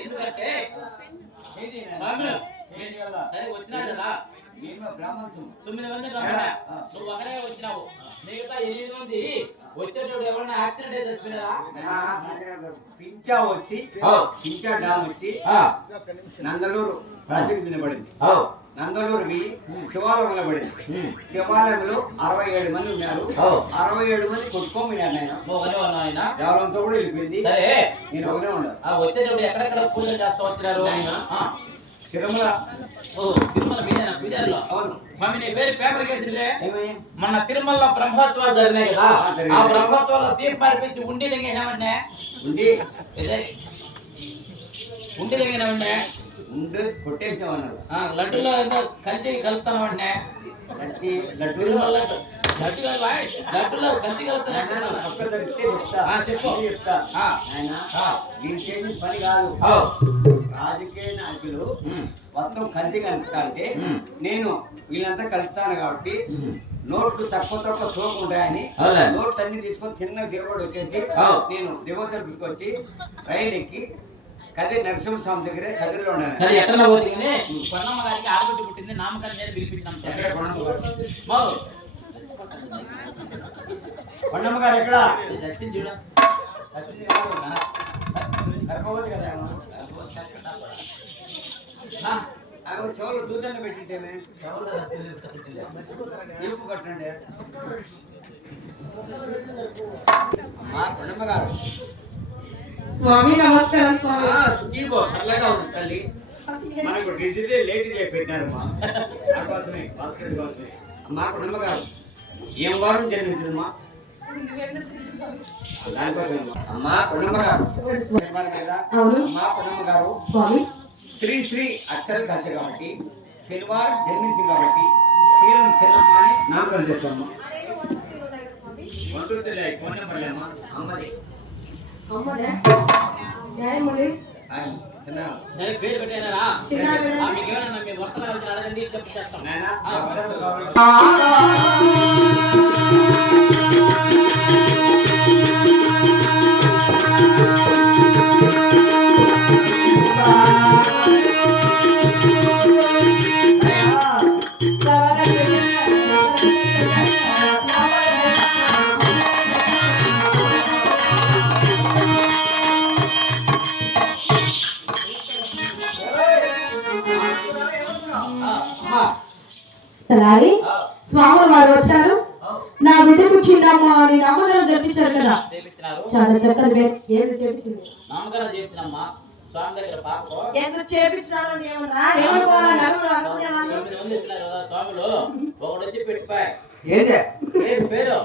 ఎందుకంటే సరే వచ్చినాడు కదా 9 మంది నువ్వు ఒకరే వచ్చినావు, మిగతా 8 మంది వచ్చేటప్పుడు ఎవరన్నా యాక్సిడెంట్ అయితే చచ్చిపోయినారా? పించా వచ్చి పించా డామ్ వచ్చి నందలూరు ప్రాజెక్ట్ మీద పడింది. నందలూరుకి శివాలయంలో పడింది. శివాలయంలో 67 మంది ఉన్నారు. 67 మంది కొట్టుకోమన్నారు. ఆయన దేవాలయంతో కూడా వెళ్ళిపోయింది. సరే నేను ఒకనే ఉన్నాను. వచ్చేటప్పుడు ఎక్కడెక్కడ పూజలు చేస్తా వచ్చినారు? తిరుమల. తిరుమల మీదేనా పూజారిలో? అవును స్వామి. నీ పేరు పేపర్ కేసిందే. మన తిరుమలలో బ్రహ్మోత్సవాలు జరిగినాయి కదా, ఆ బ్రహ్మోత్సవాల్లో దీపం పారిపేసి ఉండి దిగేనామంటే ఉండి దిగేనామంటే ఉండి కొట్టేసామన్నారు. లడ్డులో ఏదో కలిసి కలుపుతామంటే లడ్డులో కలిసి కలుపుతాను. చెప్పు. దీని చేసిన పని కాదు. రాజకీయ నాయకులు మొత్తం కలిసి కలుపుతా అంటే నేను వీళ్ళంతా కలుపుతాను కాబట్టి నోట్లు తక్కువ తోపు ఉంటాయని నోట్లు అన్ని తీసుకొని చిన్న దిగుబడి వచ్చేసి నేను దిగుబడి తీసుకొచ్చి రైలు ఎక్కి కదిరి నరసింహస్వామి దగ్గరే కదిరిలో ఉన్నాను. పుట్టింది నామకరణం మీద పిలిపించాం. కొండమ్మ గారు ఎక్కడ? చూడ గర్భవతి కదా. చెవులు దూదంగా పెట్టింటేమే ఇరుపు కట్టండి. అమ్మా కొండమ్మ గారు. స్వామి నమస్కారం. చల్లగా ఉంది తల్లి. మనకు డిజిటల్ లేట్ చేసి పెట్టినారమ్మా. దానికోసమే భాస్కర్ కోసమే. అమ్మా కొండమ్మ గారు ఏం వారం జన్మించిందమ్మా? దానికోసమే అమ్మా కొండమ్మ గారు. అమ్మా కొండమ్మ గారు శ్రీ అక్షర దశ కాబట్టి శనివారం జన్మించింది కాబట్టి శ్రీరం చిన్నమ్మ అని నామకరణం చేస్తామమ్మా. వంటులే ఫోన్ నెంబర్ లేమ్మా. అమ్మది పేరు పెట్టారా? మీకేమైనా మీ వర్తమానం అడగండి, చెప్తాం. స్వాములు వారు వచ్చారు. నా బిడ్డకు చిన్నమ్మ అని నామకరణం జరిపించారు కదా, చాలా చక్కని ఏది చేపించింది? నామకరణం చేపించినమ్మా. స్వామి దగ్గర పాపం ఎందుకు చేపించినారు? ఏమనుకోవాలి? స్వాములు ఒకడు వచ్చి పెట్టిపోయి పేరు